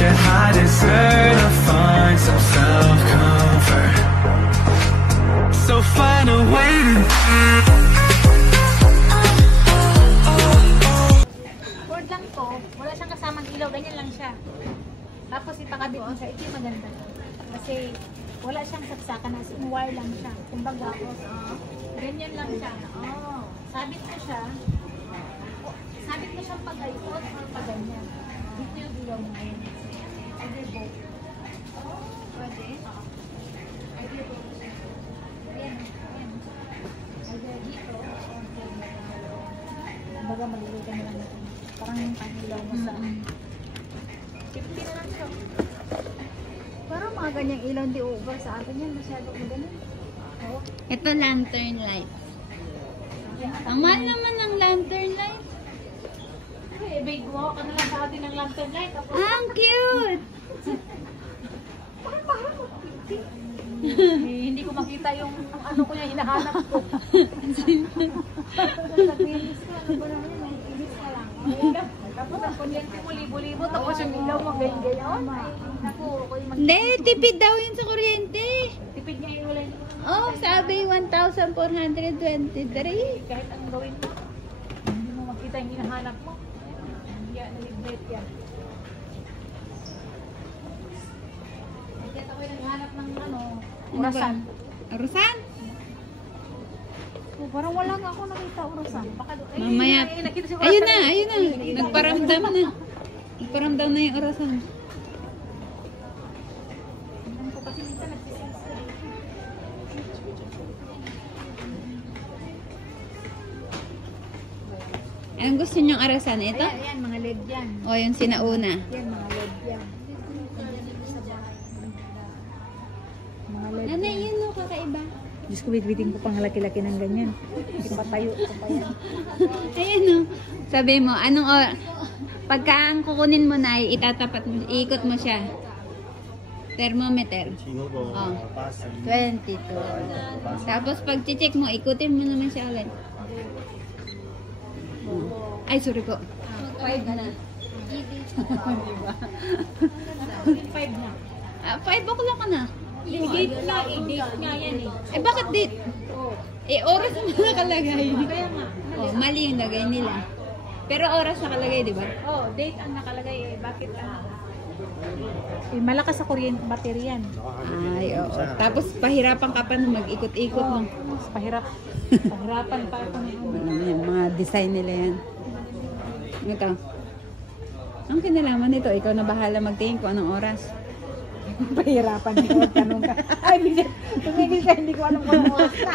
yet I deserve to find some self-comfort. So find a way to Ford lang to, wala siyang kasamang ilaw, ganyan lang siya. Tapos ipakabit mo siya, ito yung maganda. Kasi wala siyang saksakan, as in wire lang siya. Kumbaga, ganyan lang siya. Sabit mo siya. Sabit mo siyang pag-ayot or pag-ganyan. Dito yung ilaw mo ngayon. Either both. Pwede? Either both. Ayan. Either dito. Kumbaga, malilitan na lang natin. Parang yung pang-ilaw mo sa 50 na lang siya. Parang mga ganyang ilaw hindi over sa atin yan. Masyado mo ganun. Ito lantern light. Ang mahal naman ng lantern light. Ay, babe, gumawa ka na lang sa atin ng lantern light. Ang cute! Parang hindi ko makita yung ano ko yung hinahanap ko. Sabihin ko, ano ba naman yun? Inis ka lang. Tapos ang kuryente mo, libo-libo. Tapos yung ilaw mo, ganyan-ganyan. Naku, ako yung Hindi, tipid daw yun sa kuryente. tipid niya yung wala. Oh, sabi 1,423. Kahit anong gawin mo, hindi mo makita yung hinahanap mo. Yan, nalignet yan. Kaya ako yung naghanap ng orasan. Orasan? Oh, parang wala nga ako nakita orasan. Baka doon. Mamaya. Nakita si orasan. Ayun na. Nagparamdam na. Nagparamdam na yung orasan. Alam ko kasi minsan nagsisense ka dito. Anong gusto niyong orasan? Ito? Ayan, mga LED yan. O yung sinauna? Yan, mga LED yan. Mga LED. Nanay, yun no, kakaiba. Diyos ko, bitbitin ko pang laki-laki ng ganyan. Ipatayo ko pa yan. Ayan o. Sabi mo, pagka ang kukunin mo na, itatapat mo, iikot mo siya. Thermometer. Oh. 22. Tapos pag check mo, ikutin mo naman siya ulit. Ay, sorry po. 5 na. 5 na. 5 o'clock ka na. Date nga eh. Date nga yan eh. Eh, bakit date? Oras na nakalagay. Kaya nga. Mali yung lagay nila. Pero oras nakalagay, di ba? Date ang nakalagay eh. Bakit malakas sa kuryente, battery yan. Ay, oo. Tapos pahirapan ka pa na mag-ikot-ikot mo. Pahirapan pa ako Yan, mga design nila yan. Ito. Ang kinalaman nito, ikaw na bahala magtingin kung anong oras. Pahirapan ko. Tanong ka. Ay, tumigil ka. Hindi ko alam kung anong oras na.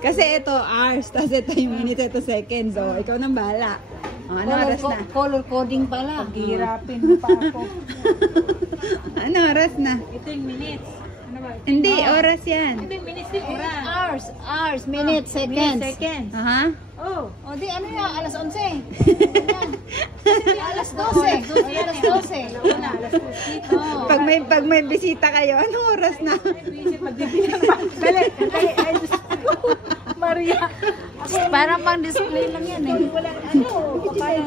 Kasi ito hours, tapos ito yung minutes, ito seconds. O, ikaw nang bahala. O, ano oras na? Color coding pala. Paghihirapin mo pa ako. Ano oras na? Ito yung minutes. Ano ba? Hindi, oras yan. Ito yung minutes din. Oras. Hours, minutes, seconds. Seconds. Aha. Oh. O di ano yan, alas 11. Alas 12. Alas 12. Una, alas 2 dito. Pag may bisita kayo, anong oras na? Busy, magbibilang pa. Dali. Ay, Diyos ko. Maria. Parang pang display lang yan eh. Wala, ano? Papaya.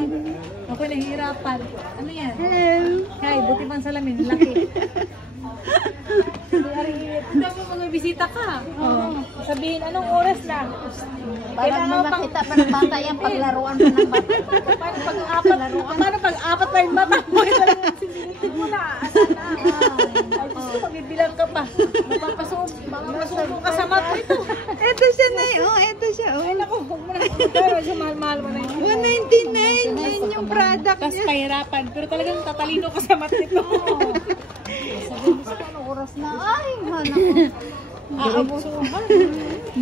Ako nahihirapan. Ano yan? Hello. Kay, buti pang salamin. Laki. Hindi mo magbibisita ka. Oo. Sabihin, anong oras na? Parang may makita pa ng bata yan, paglaruan pa ng bata. Paano pag-apat pa yung bata mo? Sinitin mo na. Asan na? Ay, gusto ko, magbibilang ka pa. Mapapasubo ka sa mat ito. Ito siya na yun. Ito siya. Ay, naku, huwag mo na magkakaroon. Mahal-mahal mo na yun. 199. Yan yung product Tapos niya. pahirapan. Pero talagang tatalino ka sa mat ito. Sabihin ko anong oras na. Ay, mana ko. Aabusuhan.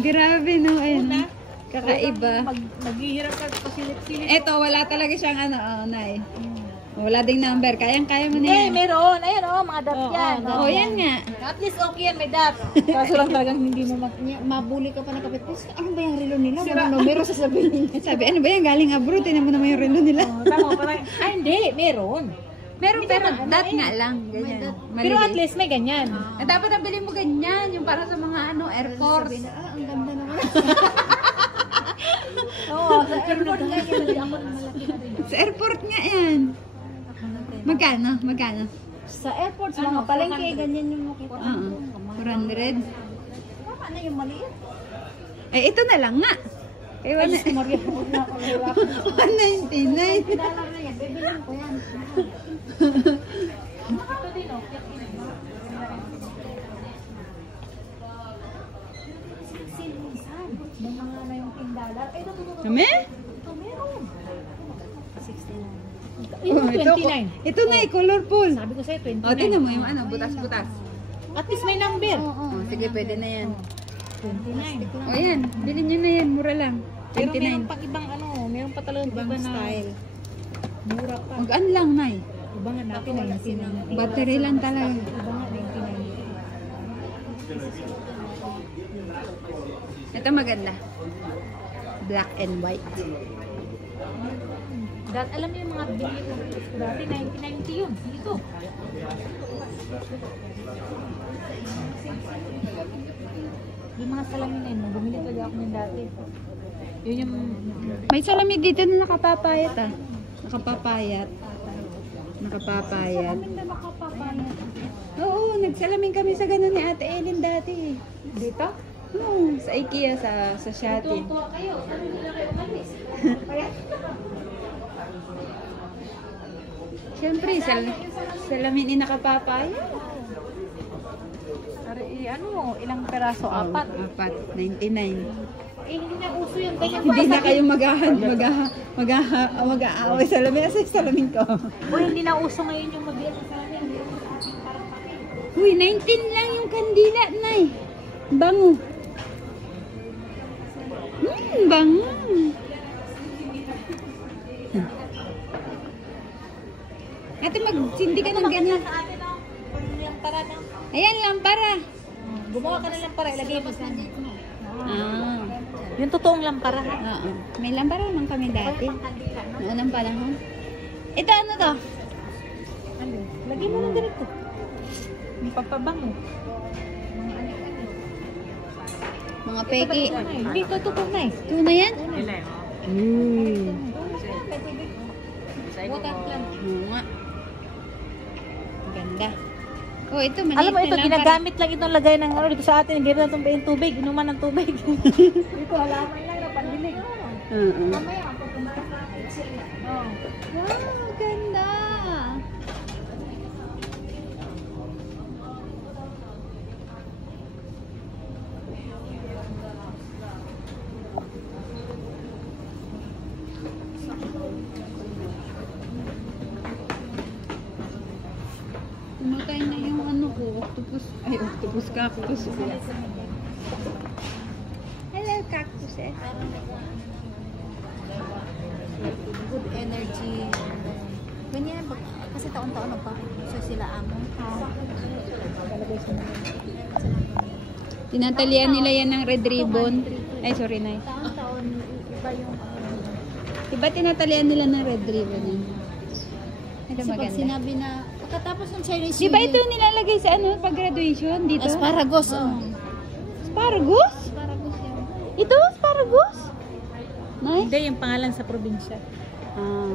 Grabe no. Ayun. Kakaiba. Maghihirap ka sa silip-silip. Ito, wala talaga siyang Nay. Wala ding number. Kayang-kaya mo na Eh, yan. meron. Ayun, mga dots yan. Oh, yan nga. At least okay yan, may dots. Kaso lang talagang hindi mo Mabuli ka pa ng kapit. Ano ba yung relo nila? Walang numero sasabihin niya. Sabi, ano ba yan? Galing abroad. Tinan mo naman yung relo nila. Tama, parang, ay hindi, meron. Meron pero dot nga lang. Ganyan. Pero at least may ganyan. Dapat nabili mo ganyan. Yung para sa mga Air Force. Ang ganda naman. Oo, sa airport nga yan. Sa airport nga yan. Magkano? Magkano? Sa airports, mga palengke, ganyan yung makita. 400. Tama na yung maliit. Eh, ito na lang nga. Eh, Ay, Diyos ko, Maria, huwag na ako mahirapan. 199. Dollar na yan, bibilin ko yan. Ito din, oh. Minsan, may mga na yung $10. Ay, ito. Kami? Ito, meron. 69. Oh, ito na eh, colorful. Sabi ko sa'yo, 29. O, tingnan mo yung ano, butas-butas. At least may number. Oh, sige, pwede na yan. 29. O, yan. Bilhin nyo na yan. Mura lang. Pero meron 29. pa ibang ano, meron pa talagang Ibang iba na style. mura pa. Mag-an lang, Nay. Iba nga natin, 99. Battery lang talaga. Iba nga, 99. Ito maganda. Black and white. Alam niyo yung mga bili ko dati, 1990 yun. Dito. Yung mga salamin na yun, bumili talaga ako ng dati. Yun yung... May salamin dito na nakapapayat ah. Nakapapayat. Nakapapayat. Hindi makapapayat. Oo, nagsalamin kami sa ganun ni Ate Ellen dati. Dito? Oo, sa IKEA, sa Shati. Tuwa kayo. Ano nila kayo umalis? Siyempre, salamin ni nakapapayat. Ano, ilang peraso? Apat. Apat, 99. Eh, hindi na uso yung ganyan. Hindi na kayo mag-aaway salamin. Asa yung salamin ko? O, hindi na uso ngayon yung mabili sa salamin. Uy, 19 lang yung kandila, Nay. Bango. Bango. Ate, magsindi ka ng ganyan. Sa atin, oh. Lampara na. Ayan, lampara. Gumawa ka ng lampara, ilagay mo sa Ah. yung totoong lampara. Oo. May lampara naman kami dati. Kandila, no? Noon ang panahon. Ito ano to? Ano? Lagay mo lang ganito. Yung papabango. Mga peki. Hindi, ito totoo na eh. Ito na yan? Water plant. Oo nga. Ganda. Oh, ito maliit Alam mo, ito, na lampara. ginagamit lang itong lagay ng ano dito sa atin. Hindi na itong tubig. Inuman ng tubig. Dito, halaman lang na pandilig. Oo. Mamaya, ako kumain natin sila. Oh. Wow, ganda. Tumatay na yung ano ko, octopus. Ay, octopus, cactus. Hello, cactus eh. Good energy. Ganyan, kasi taon-taon nagpa-picture sila amo. Tinatalian nila yan ng red ribbon. Ay, sorry, Nay. Taon-taon, iba yung Diba tinatalian nila ng red ribbon yan? Ito kasi pag maganda. sinabi na, pagkatapos ng Chinese Di ba ito nilalagay sa ano, pag graduation? Dito? Asparagus, oh. Asparagus? Asparagus yan. Ito, asparagus? Nay? Hindi, yung pangalan sa probinsya. Ah.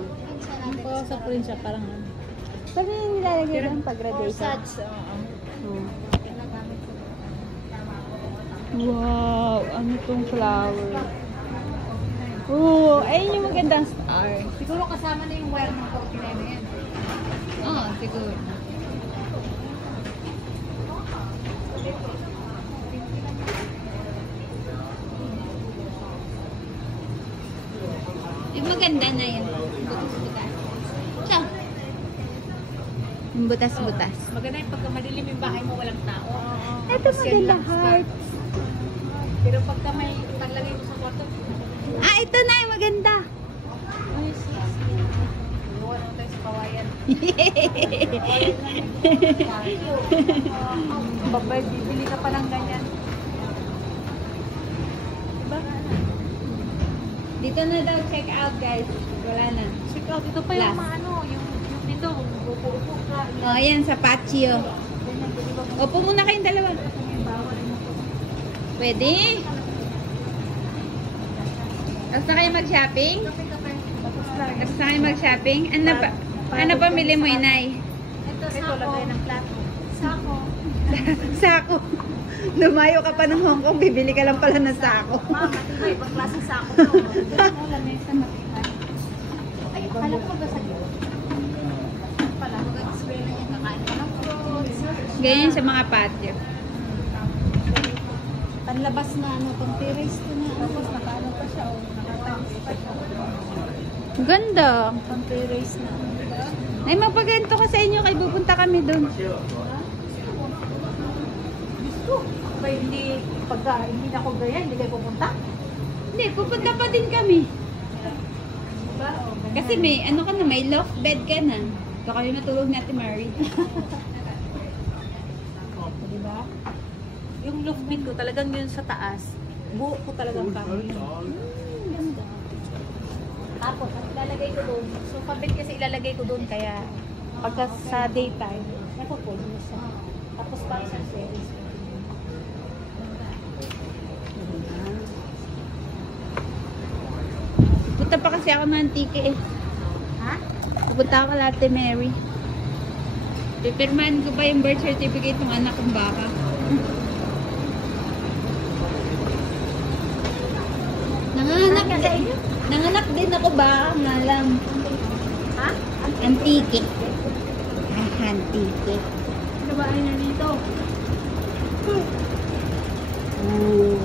Yung po sa probinsya, parang ano. Sabi yung nilalagay doon pag graduation? Such, Oh. Wow, ano tong flower? Oh, ayun yung magandang star. Siguro kasama na yung wire ng cortina na yan. Oo, siguro. Yung maganda na yun. Butas-butas. Siya. Yung butas-butas. Maganda yung pagka madilim yung bahay mo, walang tao. Ito maganda, heart. Pero pagka may paglagay mo sa kwarto, Ah, ito na yung maganda. ay, sis. Iwan mo tayo sa kawayan. Babay, bibili ka pa ng ganyan. Diba? Dito na daw check out, guys. Wala na. Check out, ito pa yung Last. mga ano, yung dito, upo-upo ka. Oh, ayan, sa patio. Opo muna kayong dalawa. Pwede? Tapos na kayo mag-shopping? Tapos na kayo mag-shopping? Ano pa? Ano pamili mo, inay? Ito, lagay ng plato. Sako. Sako. Lumayo ka pa ng Hong Kong, bibili ka lang pala ng sako. Mama, ito ibang klase sako to. Ano, lamesa matibay. Ay, akala ko ba sa iyo? Pala, mag-explain na yan. Kakain ka ng fruits. Ganyan sa mga patio. Panlabas na ano, pang terrace ko na. Tapos nakaano pa siya, oh. Nakatangis pa siya. Ganda. Pang terrace na. Ay, magpaganto ka sa inyo, kay pupunta kami doon. Ba hindi, pagka hindi na ako ganyan, hindi kayo pupunta? Hindi, pupunta pa din kami. Diba? O, ganyan. Kasi may, ano ka na, may loft bed ka na. So kami matulog natin, Mary. Diba? Yung loft bed ko talagang yun sa taas. Buo ko talagang kami. Ganda. Tapos, ang ilalagay ko doon, so pabit kasi ilalagay ko doon, kaya pagka sa daytime, napupulog na siya. Tapos para sa series ko. Pupunta pa kasi ako ng Antique eh. Ha? Pupunta ako kay Ate Mary. Pipirmahan ko pa yung birth certificate ng anak kong baka. Nanganak Sa din. inyo? Nanganak din ako baka nga lang. Ha? Antique. Antique. Ano ba na dito? Ooh.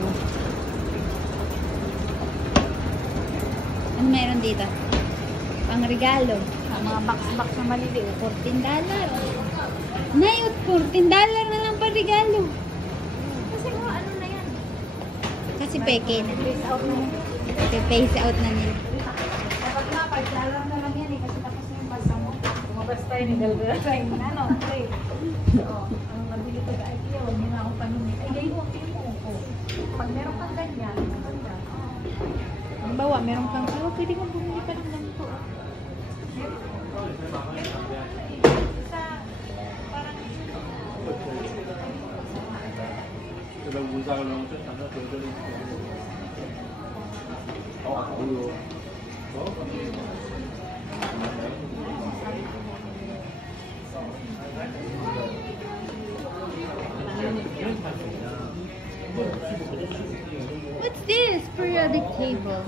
Ano meron dito? Pang regalo. Ang mga box-box na maliliit. $14. Nay, $14 na lang pa regalo. Kasi mga ano na yan? Kasi peke na. Face out na yan. Face out na nila. Dapat nga, $5 na lang yan eh. Kasi tapos na yung basa mo. Lumabas tayo ni Galgara. Ano, pre. Oo. Ang nabili ko sa IKEA, huwag niyo na akong panumit. Ay, gayon ang pili mo ko. Pag meron kang ganyan, maganda. Halimbawa, meron kang, pwede kang bumili ka ng ganito. Sa, parang, What's this? Periodic table.